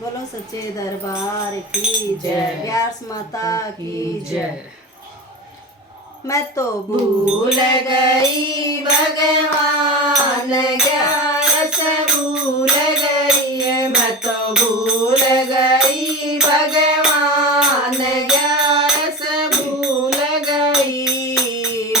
बोलो सच्चे दरबार की जय। व्यास माता की जय। मैं तो भूल गई भगवान ग्यारस भूल गई। मैं तो भूल गई भगवान ग्यारस भूल गई।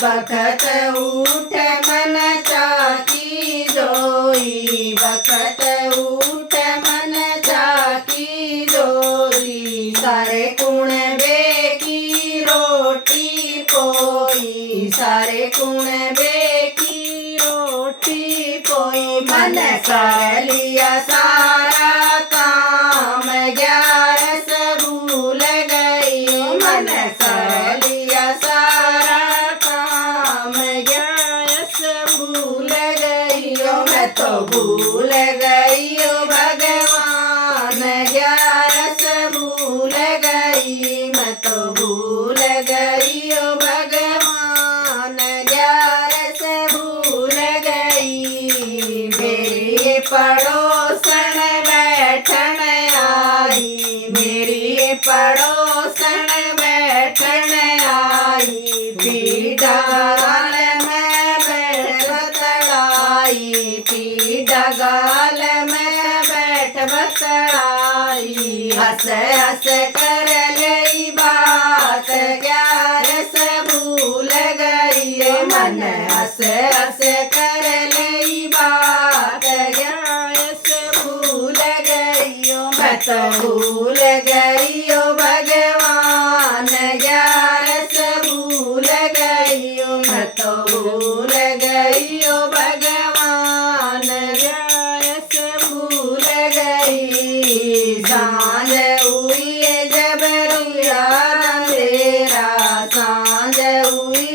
बखत उठ मन चाकी जोई। बखत उठ मन चाकी जोई। सारे कुणबे की रोटी पोई। सारे कुणबे की रोटी पोई। मन कर लिया सारा काम ग्यारस भूल गई। मन कर लिया सारा काम ग्यारस भूल गई। मैं तो भूल गई भगवान ग्यारस भूल गई। मैं तो भूल गई भगवान ग्यारस भूल गई। मेरी पड़ोसन बैठन आई। मेरी पड़ोसन बैठन आई। पीडाल में बैठ बतलाई। पीडाल में बैठ बतलाई। हंस हंस कर लई बात ग्यारस भूल गई। मन हंस हंस कर लई बात ग्यारस भूल गई। मैं तो भूल गई भगवान ग्यारस भूल गई। मैं तो भूल गई भगवान ग्यारस भूल गई। सांझ हुई जब हुआ अंधेरा। सांझ हुई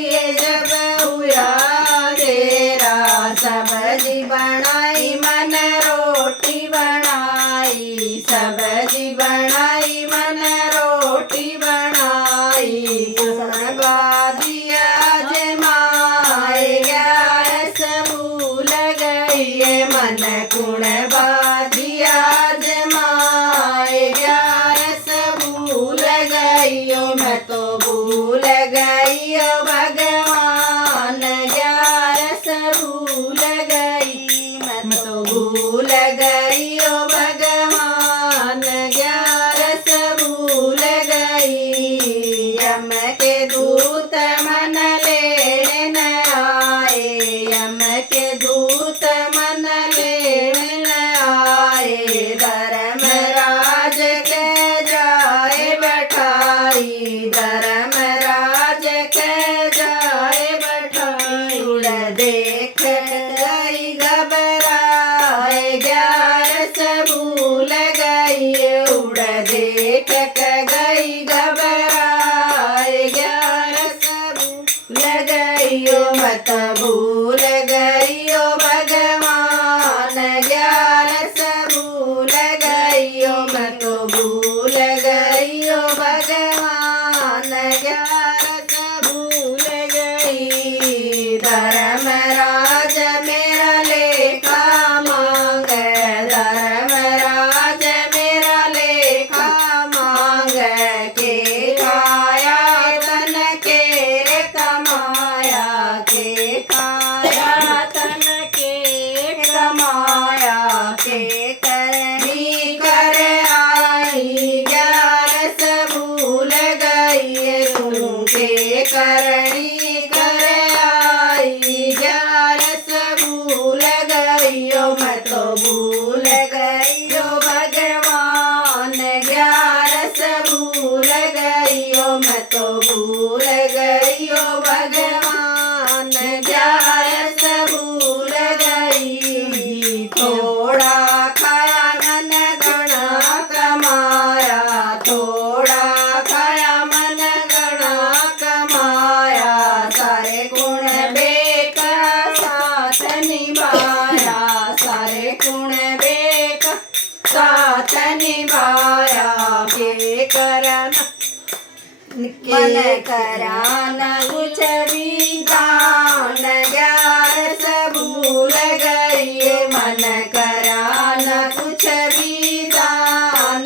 जब हुआ अंधेरा। सब्जी बनाई मन रोटी बनाई। सब्जी बनाई मन रोटी बनाई। दिया जमाए ग्यारस भूल गई। मन कुणबादिया जमाए ग्यारस भूल गई। मैं तो भूल गई भगवान ग्यारस भूल गई। मैं तो भूल गई भगवान ग्यारस भूल गई। यम के दूत मन लेने न आए। यम के दूत मन लेने न आए। धर्मराज के जाए बैठाई। धर्मराज के जाए बैठाई। उड़ देख गई घबराए ग्यारस भूल गई। उड़ देख गई घबराए ग्यारस भूल गई। मत भूल गई भगवान ग्यारस भूल गई। मत भूल गई भगवान ग्यारस भूल गई। धर्मराज मेरा लेखा मांग। धर्मराज मेरा लेखा मांग। के खाया तन के कमाया। के खाया तन के कमाया। के करनी कर आई ग्यारस भूल गई। के करनी कर आई ग्यारस भूल गई। मैं तो भूल गई भगवान ग्यारस भूल गई। मैं तो भूल गई भगवान ग्यारस भूल गई। थोड़ा खाया मन घना कमाया। थोड़ा खाया मन घना कमाया। सारे कुणबे का साथ निभाया। सारे कुणबे का साथ निभाया। के करना मन कराना कुछ भी दान ग्यारस भूल गई। मन कराना कुछ भी दान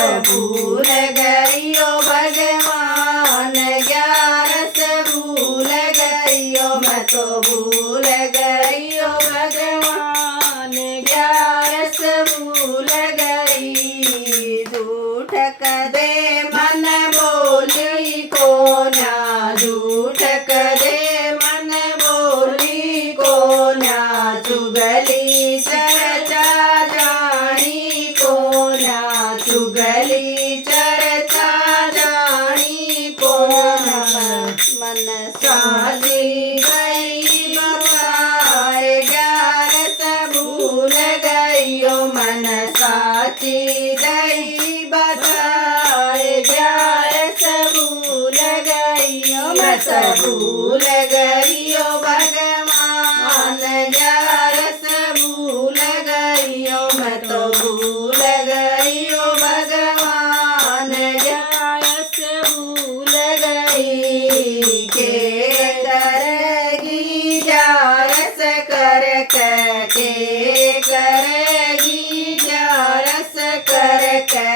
तो भूल गई ओ भगवान, 11 भूल गई ओ मैं तो भूल गई ओ भगवान, 11 भूल गई। झूठ कदे मन बोली को ना, झूठ कदे मन बोली को ना, चुगली चर्चा जानी को ना, चुगली चर्चा जानी को ना। मन साजी गई बताए, 11 भूल गई ओ मन साची गई बताए, 11 भूल गई ओ मैं तो भूल गई ओ भगवान, 11 भूल गई ओ मैं तो भूल गई ओ भगवान, 11 भूल गई। के करेगी 11 कर के करेगी 11 कर के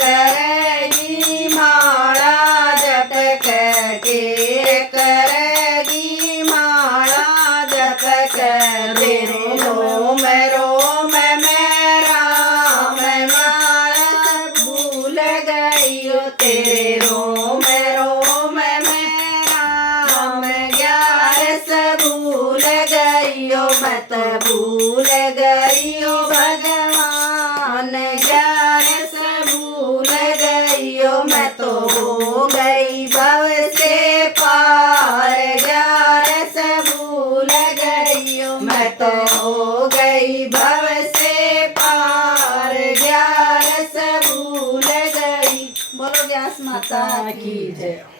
करेगी माला जप के करेगी माला जप के। रोम रोम में राम माला भूल गई ओ तेरे रोम रोम में राम, 11 भूल गई ओ मैं तो भूल गई ओ भगवान, 11 भूल गई ओ मैं तो हो गई भव से पार, 11 भूल गई ओ मैं तो हो गई भव से पार, 11 भूल गई। बोलो व्यास माता की जय।